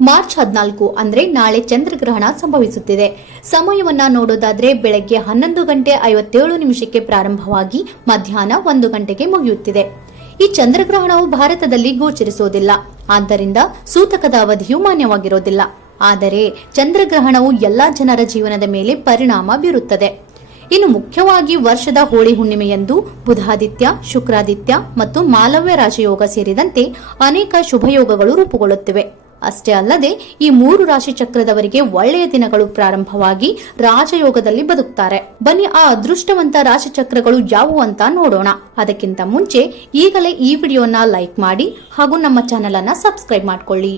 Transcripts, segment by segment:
March ಹದಿನಾಲ್ಕು ಅಂದ್ರೆ ನಾಳೆ ಚಂದ್ರಗ್ರಹಣ ಸಂಭವಿಸುತ್ತಿದೆ. ಸಮಯವನ್ನ ನೋಡೋದಾದ್ರೆ ಬೆಳಗ್ಗೆ ಹನ್ನೊಂದು ಗಂಟೆ ಐವತ್ತೇಳು ನಿಮಿಷಕ್ಕೆ ಪ್ರಾರಂಭವಾಗಿ ಮಧ್ಯಾಹ್ನ ಒಂದು ಗಂಟೆಗೆ ಮುಗಿಯುತ್ತಿದೆ. ಈ ಚಂದ್ರಗ್ರಹಣವು ಭಾರತದಲ್ಲಿ ಗೋಚರಿಸುವುದಿಲ್ಲ. ಆದ್ದರಿಂದ ಸೂತಕದ ಅವಧಿಯು ಮಾನ್ಯವಾಗಿರೋದಿಲ್ಲ ಆದರೆ ಚಂದ್ರಗ್ರಹಣವು ಎಲ್ಲಾ ಜನರ ಜೀವನದ ಮೇಲೆ ಪರಿಣಾಮ ಬೀರುತ್ತದೆ. ಇನ್ನು ಮುಖ್ಯವಾಗಿ ವರ್ಷದ ಹೋಳಿ ಹುಣ್ಣಿಮೆಯಂದು ಬುಧಾದಿತ್ಯ, ಶುಕ್ರಾದಿತ್ಯ ಮತ್ತು ಮಾಲವ್ಯ ರಾಜಯೋಗ ಸೇರಿದಂತೆ ಅನೇಕ ಶುಭಯೋಗಗಳು ರೂಪುಗೊಳ್ಳುತ್ತಿವೆ. ಅಷ್ಟೇ ಅಲ್ಲದೆ ಈ ಮೂರು ರಾಶಿ ಚಕ್ರದವರಿಗೆ ಒಳ್ಳೆಯ ದಿನಗಳು ಪ್ರಾರಂಭವಾಗಿ ರಾಜಯೋಗದಲ್ಲಿ ಬದುಕ್ತಾರೆ. ಬನ್ನಿ ಆ ಅದೃಷ್ಟವಂತ ರಾಶಿ ಚಕ್ರಗಳು ಯಾವುವು ಅಂತ ನೋಡೋಣ. ಅದಕ್ಕಿಂತ ಮುಂಚೆ ಈಗಲೇ ಈ ವಿಡಿಯೋನ ಲೈಕ್ ಮಾಡಿ ಹಾಗೂ ನಮ್ಮ ಚಾನೆಲ್ ಅನ್ನ ಸಬ್ಸ್ಕ್ರೈಬ್ ಮಾಡ್ಕೊಳ್ಳಿ.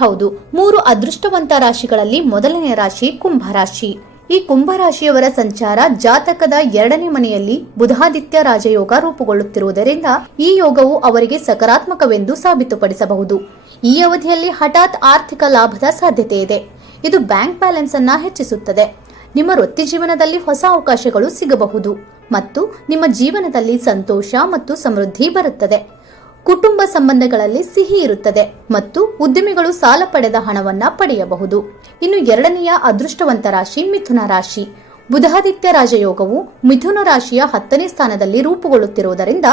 ಹೌದು, ಮೂರು ಅದೃಷ್ಟವಂತ ರಾಶಿಗಳಲ್ಲಿ ಮೊದಲನೇ ರಾಶಿ ಕುಂಭರಾಶಿ ಈ ಕುಂಭರಾಶಿಯವರ ಸಂಚಾರ ಜಾತಕದ ಎರಡನೇ ಮನೆಯಲ್ಲಿ ಬುಧಾದಿತ್ಯ ರಾಜಯೋಗ ರೂಪುಗೊಳ್ಳುತ್ತಿರುವುದರಿಂದ ಈ ಯೋಗವು ಅವರಿಗೆ ಸಕಾರಾತ್ಮಕವೆಂದು ಸಾಬೀತುಪಡಿಸಬಹುದು. ಈ ಅವಧಿಯಲ್ಲಿ ಹಠಾತ್ ಆರ್ಥಿಕ ಲಾಭದ ಸಾಧ್ಯತೆ ಇದೆ. ಇದು ಬ್ಯಾಂಕ್ ಬ್ಯಾಲೆನ್ಸ್ ಅನ್ನ ಹೆಚ್ಚಿಸುತ್ತದೆ. ನಿಮ್ಮ ವೃತ್ತಿ ಜೀವನದಲ್ಲಿ ಹೊಸ ಅವಕಾಶಗಳು ಸಿಗಬಹುದು. ಮತ್ತು ನಿಮ್ಮ ಜೀವನದಲ್ಲಿ ಸಂತೋಷ ಮತ್ತು ಸಮೃದ್ಧಿ ಬರುತ್ತದೆ. ಕುಟುಂಬ ಸಂಬಂಧಗಳಲ್ಲಿ ಸಿಹಿ ಇರುತ್ತದೆ ಮತ್ತು ಉದ್ಯಮಿಗಳು ಸಾಲ ಪಡೆದ ಹಣವನ್ನ ಪಡೆಯಬಹುದು. ಇನ್ನು ಎರಡನೆಯ ಅದೃಷ್ಟವಂತ ರಾಶಿ ಮಿಥುನ ರಾಶಿ. ಬುಧಾದಿತ್ಯ ರಾಜಯೋಗವು ಮಿಥುನ ರಾಶಿಯ ಹತ್ತನೇ ಸ್ಥಾನದಲ್ಲಿ ರೂಪುಗೊಳ್ಳುತ್ತಿರುವುದರಿಂದ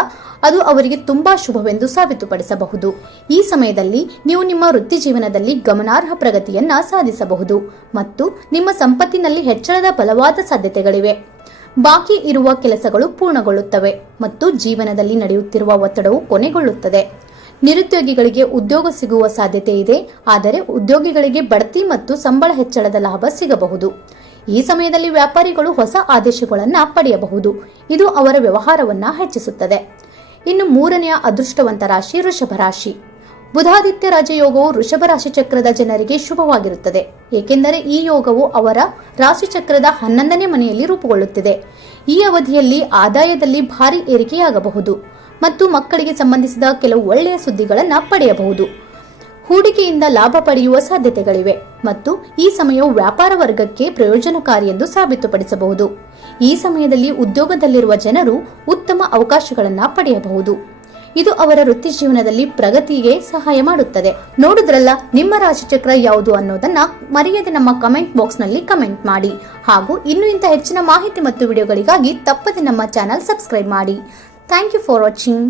ಅದು ಅವರಿಗೆ ತುಂಬಾ ಶುಭವೆಂದು ಸಾಬೀತುಪಡಿಸಬಹುದು. ಈ ಸಮಯದಲ್ಲಿ ನೀವು ನಿಮ್ಮ ವೃತ್ತಿ ಜೀವನದಲ್ಲಿ ಗಮನಾರ್ಹ ಪ್ರಗತಿಯನ್ನ ಸಾಧಿಸಬಹುದು ಮತ್ತು ನಿಮ್ಮ ಸಂಪತ್ತಿನಲ್ಲಿ ಹೆಚ್ಚಳದ ಬಲವಾದ ಸಾಧ್ಯತೆಗಳಿವೆ. ಬಾಕಿ ಇರುವ ಕೆಲಸಗಳು ಪೂರ್ಣಗೊಳ್ಳುತ್ತವೆ ಮತ್ತು ಜೀವನದಲ್ಲಿ ನಡೆಯುತ್ತಿರುವ ಒತ್ತಡವು ಕೊನೆಗೊಳ್ಳುತ್ತದೆ. ನಿರುದ್ಯೋಗಿಗಳಿಗೆ ಉದ್ಯೋಗ ಸಿಗುವ ಸಾಧ್ಯತೆ ಇದೆ, ಆದರೆ ಉದ್ಯೋಗಿಗಳಿಗೆ ಬಡ್ತಿ ಮತ್ತು ಸಂಬಳ ಹೆಚ್ಚಳದ ಲಾಭ ಸಿಗಬಹುದು. ಈ ಸಮಯದಲ್ಲಿ ವ್ಯಾಪಾರಿಗಳು ಹೊಸ ಆದೇಶಗಳನ್ನು ಪಡೆಯಬಹುದು. ಇದು ಅವರ ವ್ಯವಹಾರವನ್ನು ಹೆಚ್ಚಿಸುತ್ತದೆ. ಇನ್ನು ಮೂರನೆಯ ಅದೃಷ್ಟವಂತ ರಾಶಿ ವೃಷಭ ರಾಶಿ. ಬುಧಾದಿತ್ಯ ರಾಜಯೋಗವು ವೃಷಭ ರಾಶಿ ಚಕ್ರದ ಜನರಿಗೆ ಶುಭವಾಗಿರುತ್ತದೆ. ಏಕೆಂದರೆ ಈ ಯೋಗವು ಅವರ ರಾಶಿ ಚಕ್ರದ ಹನ್ನೊಂದನೇ ಮನೆಯಲ್ಲಿ ರೂಪುಗೊಳ್ಳುತ್ತಿದೆ. ಈ ಅವಧಿಯಲ್ಲಿ ಆದಾಯದಲ್ಲಿ ಭಾರಿ ಏರಿಕೆಯಾಗಬಹುದು ಮತ್ತು ಮಕ್ಕಳಿಗೆ ಸಂಬಂಧಿಸಿದ ಕೆಲವು ಒಳ್ಳೆಯ ಸುದ್ದಿಗಳನ್ನು ಪಡೆಯಬಹುದು. ಹೂಡಿಕೆಯಿಂದ ಲಾಭ ಪಡೆಯುವ ಸಾಧ್ಯತೆಗಳಿವೆ ಮತ್ತು ಈ ಸಮಯವು ವ್ಯಾಪಾರ ವರ್ಗಕ್ಕೆ ಪ್ರಯೋಜನಕಾರಿ ಎಂದು ಸಾಬೀತುಪಡಿಸಬಹುದು. ಈ ಸಮಯದಲ್ಲಿ ಉದ್ಯೋಗದಲ್ಲಿರುವ ಜನರು ಉತ್ತಮ ಅವಕಾಶಗಳನ್ನು ಪಡೆಯಬಹುದು. ಇದು ಅವರ ವೃತ್ತಿ ಜೀವನದಲ್ಲಿ ಪ್ರಗತಿಗೆ ಸಹಾಯ ಮಾಡುತ್ತದೆ. ನೋಡಿದ್ರಲ್ಲ, ನಿಮ್ಮ ರಾಶಿಚಕ್ರ ಯಾವುದು ಅನ್ನೋದನ್ನ ಮರೆಯದೆ ನಮ್ಮ ಕಮೆಂಟ್ ಬಾಕ್ಸ್ನಲ್ಲಿ ಕಮೆಂಟ್ ಮಾಡಿ. ಹಾಗೂ ಇನ್ನು ಇಂತ ಹೆಚ್ಚಿನ ಮಾಹಿತಿ ಮತ್ತು ವಿಡಿಯೋಗಳಿಗಾಗಿ ತಪ್ಪದೆ ನಮ್ಮ ಚಾನಲ್ ಸಬ್ಸ್ಕ್ರೈಬ್ ಮಾಡಿ. Thank you for watching